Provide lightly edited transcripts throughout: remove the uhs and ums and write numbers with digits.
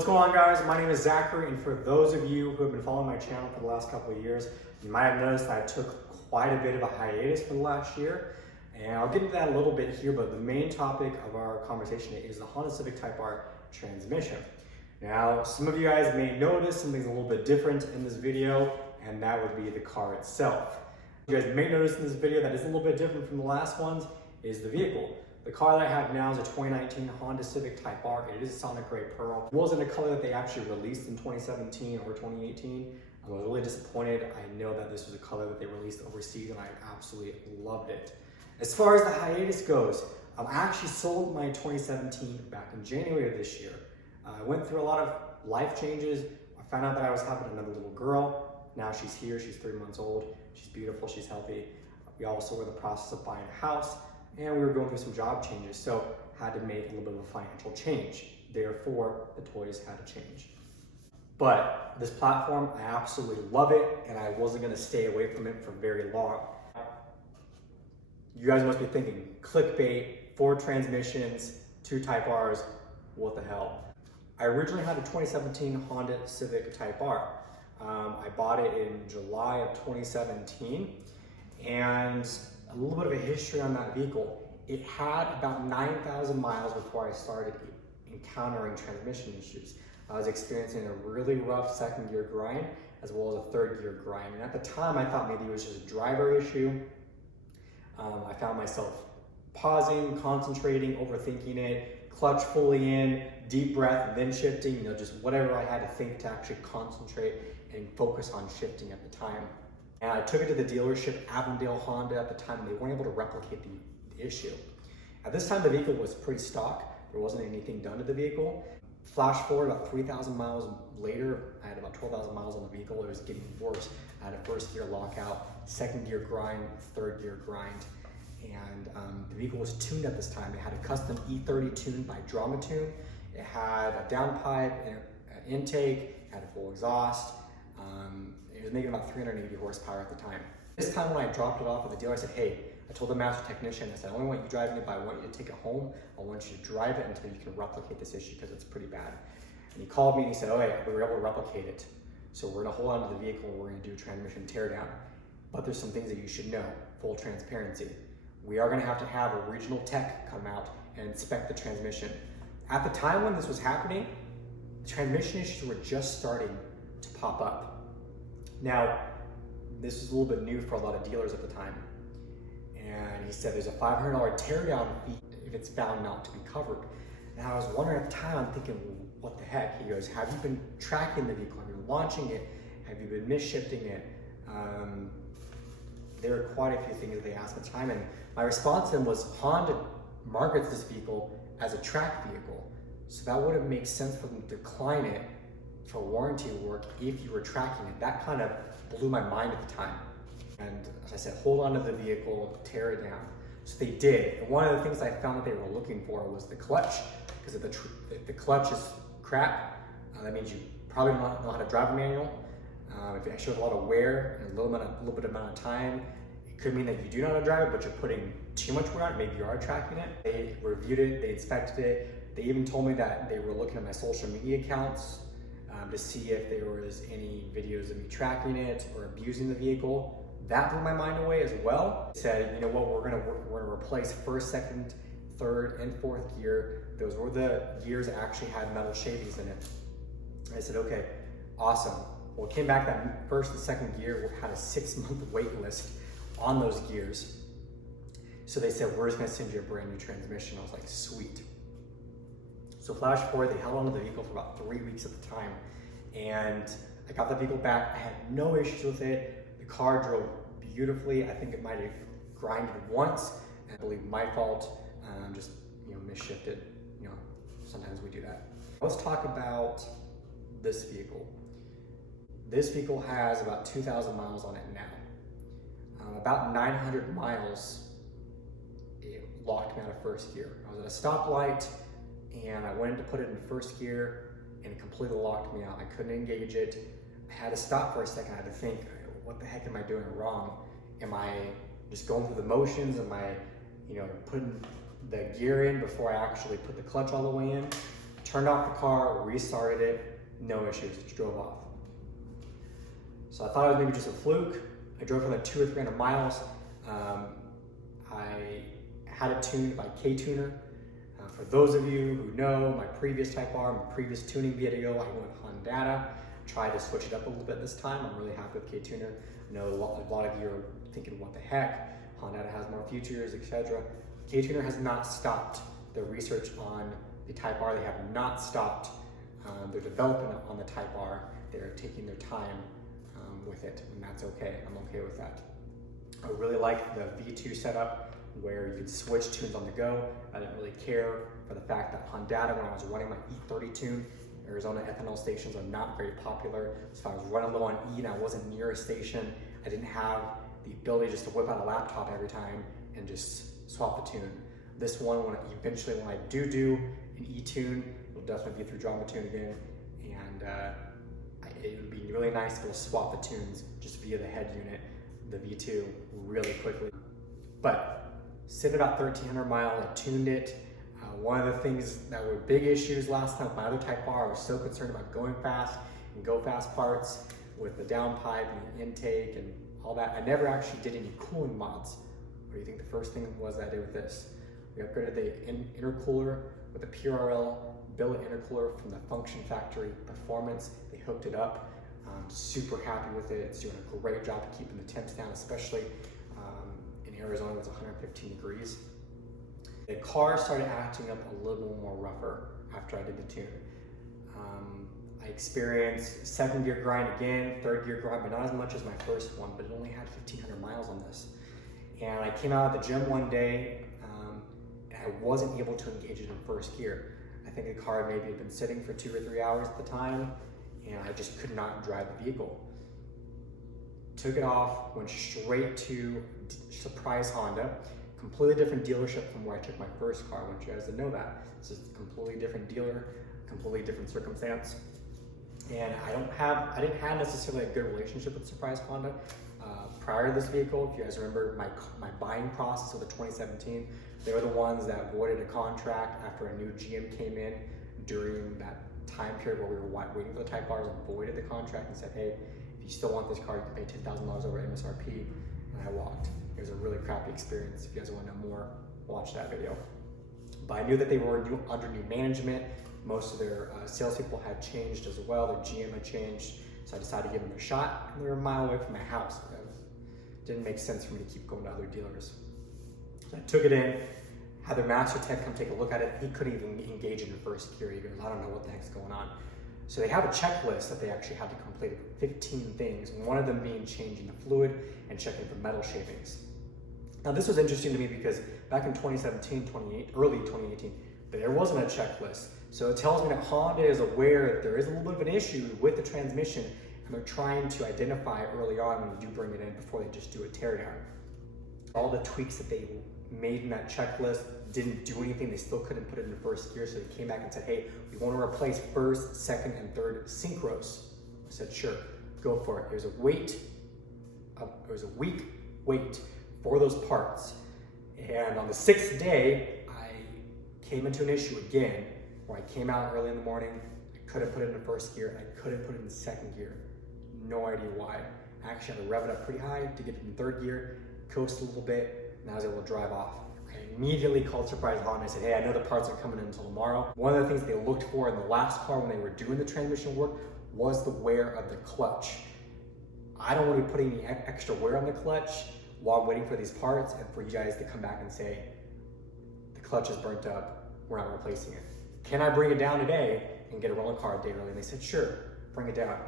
What's going on, guys? My name is Zachary, and for those of you who have been following my channel for the last couple of years, you might have noticed that I took quite a bit of a hiatus for the last year, and I'll get into that a little bit here, but the main topic of our conversation is the Honda Civic Type R transmission. Now, some of you guys may notice something's a little bit different in this video, and that would be the car itself. You guys may notice in this video that is a little bit different from the last ones is the vehicle. The car that I have now is a 2019 Honda Civic Type R. It is Sonic Gray Pearl. It wasn't a color that they actually released in 2017 or 2018. I was really disappointed. I know that this was a color that they released overseas and I absolutely loved it. As far as the hiatus goes, I actually sold my 2017 back in January of this year. I went through a lot of life changes. I found out that I was having another little girl. Now she's here, she's 3 months old. She's beautiful, she's healthy. We also were in the process of buying a house, and we were going through some job changes, so had to make a little bit of a financial change. Therefore, the toys had to change. But this platform, I absolutely love it, and I wasn't gonna stay away from it for very long. You guys must be thinking, clickbait, 4 transmissions, 2 Type Rs, what the hell? I originally had a 2017 Honda Civic Type R. I bought it in July of 2017, and a little bit of a history on that vehicle. It had about 9,000 miles before I started encountering transmission issues. I was experiencing a really rough second gear grind as well as a third gear grind. And at the time I thought maybe it was just a driver issue. I found myself pausing, concentrating, overthinking it, clutch fully in, deep breath, then shifting, just whatever I had to think to actually concentrate and focus on shifting at the time. And I took it to the dealership, Avondale Honda at the time, and they weren't able to replicate the issue. At this time, the vehicle was pretty stock. There wasn't anything done to the vehicle. Flash forward about 3,000 miles later, I had about 12,000 miles on the vehicle. It was getting worse. I had a first gear lockout, second gear grind, third gear grind. And the vehicle was tuned at this time. It had a custom E30 tune by Dramatune. It had a downpipe, an intake, it had a full exhaust. It was making about 380 horsepower at the time. This time when I dropped it off at the dealer, I said, hey, I told the master technician, I said, I only want you driving it, but I want you to take it home. I want you to drive it until you can replicate this issue because it's pretty bad. And he called me and he said, oh, yeah, we were able to replicate it. So we're gonna hold on to the vehicle and we're gonna do a transmission teardown. But there's some things that you should know, full transparency. We are gonna have to have a regional tech come out and inspect the transmission. At the time when this was happening, the transmission issues were just starting to pop up. Now, this was a little bit new for a lot of dealers at the time. And he said there's a $500 teardown fee if it's found not to be covered. And I was wondering at the time, I'm thinking, well, what the heck? He goes, have you been tracking the vehicle? Have you been launching it? Have you been misshifting it? There were quite a few things that they asked at the time. And my response to him was, Honda markets this vehicle as a track vehicle. So that wouldn't make sense for them to decline it for warranty work if you were tracking it. That kind of blew my mind at the time. And as I said, hold on to the vehicle, tear it down. So they did. And one of the things I found that they were looking for was the clutch, because if the clutch is crap, that means you probably don't know how to drive a manual. If it shows a lot of wear and a little bit amount of time, it could mean that you do know how to drive it, but you're putting too much wear on it. Maybe you are tracking it. They reviewed it, they inspected it. They even told me that they were looking at my social media accounts to see if there was any videos of me tracking it or abusing the vehicle. That blew my mind away as well. They said, you know what, we're gonna replace first, second, third, and fourth gear. Those were the gears that actually had metal shavings in it. I said, okay, awesome. Well, it came back that first and second gear had a 6-month wait list on those gears. So they said, we're just gonna send you a brand new transmission. I was like, sweet. So flash forward, they held onto the vehicle for about 3 weeks at the time. And I got the vehicle back. I had no issues with it. The car drove beautifully. I think it might have grinded once. And I believe my fault, just misshifted. Sometimes we do that. Let's talk about this vehicle. This vehicle has about 2,000 miles on it now. About 900 miles, it locked me out of first gear. I was at a stoplight and I went to put it in first gear and it completely locked me out. I couldn't engage it. I had to stop for a second. I had to think, what the heck am I doing wrong? Am I just going through the motions? Am I, putting the gear in before I actually put the clutch all the way in? I Turned off the car, restarted it, no issues, it just drove off. So I thought it was maybe just a fluke. I drove for like 200 or 300 miles. I had it tuned by K-Tuner. For those of you who know my previous Type R, my previous tuning video, I went with Hondata. Tried to switch it up a little bit this time. I'm really happy with K-Tuner. I know a lot of you are thinking, what the heck? Hondata has more features, etc. K-Tuner has not stopped their research on the Type R. They have not stopped their development on the Type R. They're taking their time with it, and that's okay. I'm okay with that. I really like the V2 setup where you could switch tunes on the go. I didn't really care for the fact that Hondata, when I was running my E30 tune, Arizona ethanol stations are not very popular. So if I was running low on E and I wasn't near a station, I didn't have the ability just to whip out a laptop every time and just swap the tune. This one, when I do an E tune, it'll definitely be through Drama Tune again, and it would be really nice to be able to swap the tunes just via the head unit, the V2, really quickly. But sitting about 1,300 miles, I tuned it. One of the things that were big issues last time with my other Type R, I was so concerned about going fast and go fast parts with the downpipe and the intake and all that. I never actually did any cooling mods. What do you think the first thing was that I did with this? We upgraded the intercooler with a PRL billet intercooler from the Function Factory Performance. They hooked it up. I'm super happy with it. It's doing a great job of keeping the temps down, especially in Arizona, it's 115 degrees. The car started acting up a little more rougher after I did the tune. I experienced second gear grind again, third gear grind, but not as much as my first one, but it only had 1,500 miles on this. And I came out of the gym one day, and I wasn't able to engage it in first gear. I think the car maybe had been sitting for 2 or 3 hours at the time, and I just could not drive the vehicle. Took it off, went straight to Surprise Honda, completely different dealership from where I took my first car. I want you guys to know that. This is a completely different dealer, completely different circumstance. And I didn't have necessarily a good relationship with Surprise Honda. Prior to this vehicle, if you guys remember my buying process of the 2017, they were the ones that voided a contract after a new GM came in during that time period where we were waiting for the Type R's, and voided the contract and said, hey, if you still want this car, you can pay $10,000 over MSRP. And I walked. It was a really crappy experience. If you guys want to know more, watch that video. But I knew that they were under new management. Most of their salespeople had changed as well. Their GM had changed. So I decided to give them a shot. And they were a mile away from my house. It didn't make sense for me to keep going to other dealers. So I took it in, had their master tech come take a look at it. He couldn't even engage in the first gear. He goes, I don't know what the heck's going on. So they have a checklist that they actually had to complete, 15 things, one of them being changing the fluid and checking for metal shavings. Now this was interesting to me because back in 2017, early 2018, there wasn't a checklist. So it tells me that Honda is aware that there is a little bit of an issue with the transmission, and they're trying to identify early on when you do bring it in before they just do a teardown. All the tweaks that they made in that checklist didn't do anything. They still couldn't put it in the first gear, so they came back and said, hey, we want to replace first, second, and third synchros. I said, sure, go for it. There's a week wait for those parts. And on the 6th day, I came into an issue again, where I came out early in the morning, I couldn't put it in the first gear, I couldn't put it in the second gear. No idea why. I actually had to rev it up pretty high to get it in third gear, coast a little bit, and I was able to drive off. I immediately called Surprise Honda and I said, hey, I know the parts are coming in until tomorrow. One of the things they looked for in the last car when they were doing the transmission work was the wear of the clutch. I don't want to be putting any extra wear on the clutch while I'm waiting for these parts and for you guys to come back and say, the clutch is burnt up, we're not replacing it. Can I bring it down today and get a rental car a day early? And they said, sure, bring it down.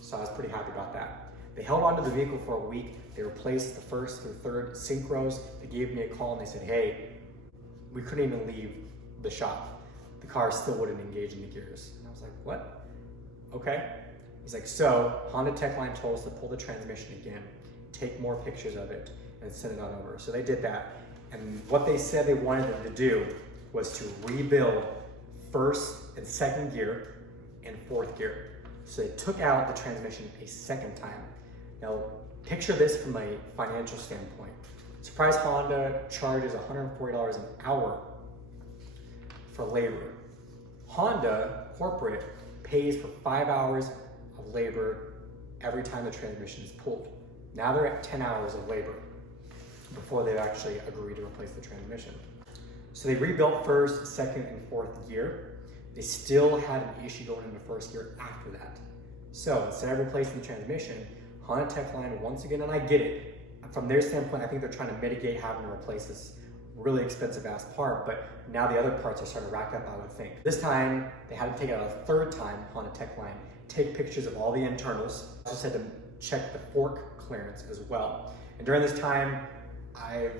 So I was pretty happy about that. They held onto the vehicle for a week. They replaced the first through third synchros. They gave me a call and they said, hey, we couldn't even leave the shop. The car still wouldn't engage in the gears. And I was like, what? Okay. He's like, so Honda Techline told us to pull the transmission again, take more pictures of it, and send it on over. So they did that. And what they said they wanted them to do was to rebuild first and second gear and fourth gear. So they took out the transmission a second time. Now, picture this from a financial standpoint. Surprise Honda charges $140 an hour for labor. Honda corporate pays for 5 hours of labor every time the transmission is pulled. Now they're at 10 hours of labor before they've actually agreed to replace the transmission. So they rebuilt first, second, and fourth gear. They still had an issue going into first gear after that. So instead of replacing the transmission, Honda Techline, once again, and I get it, from their standpoint, I think they're trying to mitigate having to replace this really expensive ass part, but now the other parts are starting to rack up, I would think. This time, they had to take it out a third time, Honda Techline, take pictures of all the internals. I just had to check the fork clearance as well. And during this time, I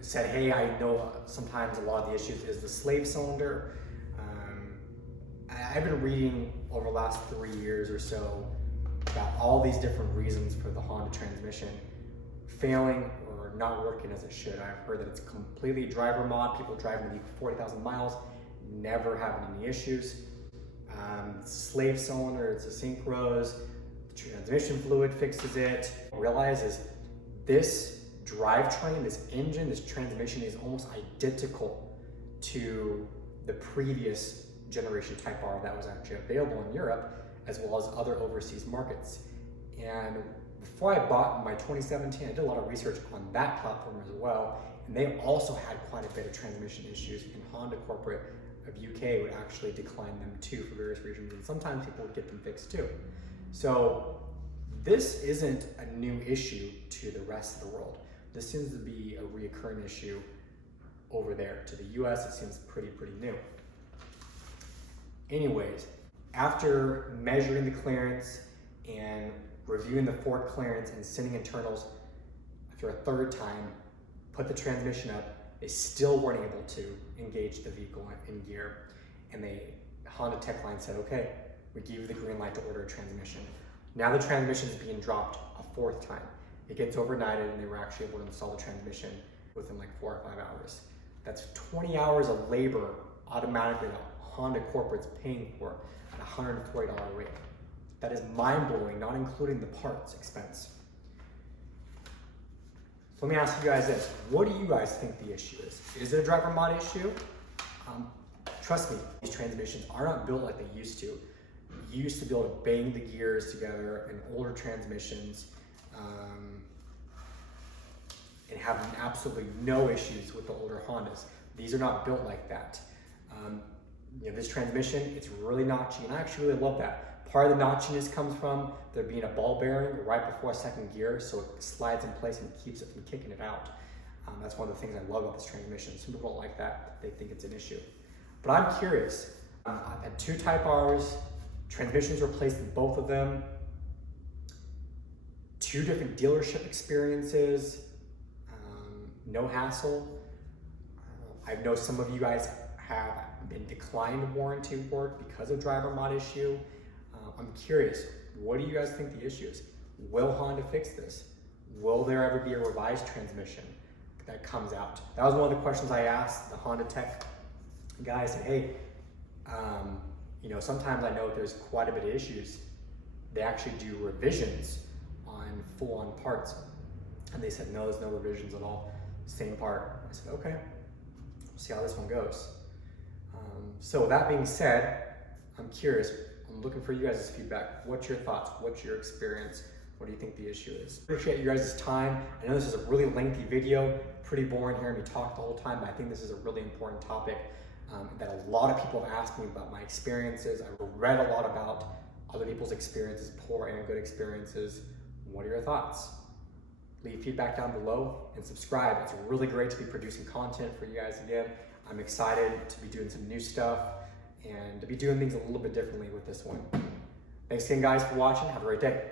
said, hey, I know sometimes a lot of the issues is the slave cylinder. I've been reading over the last 3 years or so about all these different reasons for the Honda transmission failing or not working as it should. I've heard that it's completely driver mod, people driving the 40,000 miles, never having any issues. Slave cylinder, it's a synchros, the transmission fluid fixes it. Realizes this drivetrain, this engine, this transmission is almost identical to the previous generation Type R that was actually available in Europe, as well as other overseas markets. And before I bought my 2017, I did a lot of research on that platform as well, and they also had quite a bit of transmission issues, and Honda corporate of UK would actually decline them too for various reasons, and sometimes people would get them fixed too. So this isn't a new issue to the rest of the world. This seems to be a reoccurring issue over there. To the US, it seems pretty new. Anyways, after measuring the clearance and reviewing the fork clearance and sending internals, after a third time, put the transmission up, they still weren't able to engage the vehicle in gear. And Honda Techline said, okay, we give you the green light to order a transmission. Now the transmission is being dropped a fourth time. It gets overnighted and they were actually able to install the transmission within like 4 or 5 hours. That's 20 hours of labor automatically that Honda corporate's paying for at a $140 rate. That is mind-blowing, not including the parts expense. So let me ask you guys this. What do you guys think the issue is? Is it a driver mod issue? Trust me, these transmissions are not built like they used to. You used to be able to bang the gears together in older transmissions and have absolutely no issues with the older Hondas. These are not built like that. This transmission, it's really notchy, and I actually really love that. Part of the notchiness comes from there being a ball bearing right before second gear, so it slides in place and keeps it from kicking it out. That's one of the things I love about this transmission. Some people don't like that. They think it's an issue. But I'm curious. I've had 2 Type Rs, transmissions replaced in both of them, 2 different dealership experiences, no hassle. I know some of you guys have been declined warranty work because of driver mod issue. I'm curious, what do you guys think the issue is? Will Honda fix this? Will there ever be a revised transmission that comes out? That was one of the questions I asked the Honda Tech guy. I said, hey, sometimes I know there's quite a bit of issues. They actually do revisions on full-on parts. And they said, no, there's no revisions at all. Same part. I said, okay, we'll see how this one goes. So with that being said, I'm curious. I'm looking for you guys' feedback. What's your thoughts? What's your experience? What do you think the issue is? Appreciate you guys' time. I know this is a really lengthy video, pretty boring hearing me talk the whole time, but I think this is a really important topic that a lot of people have asked me about my experiences. I've read a lot about other people's experiences, poor and good experiences. What are your thoughts? Leave feedback down below and subscribe. It's really great to be producing content for you guys again. I'm excited to be doing some new stuff and to be doing things a little bit differently with this one. Thanks again, guys, for watching. Have a great day.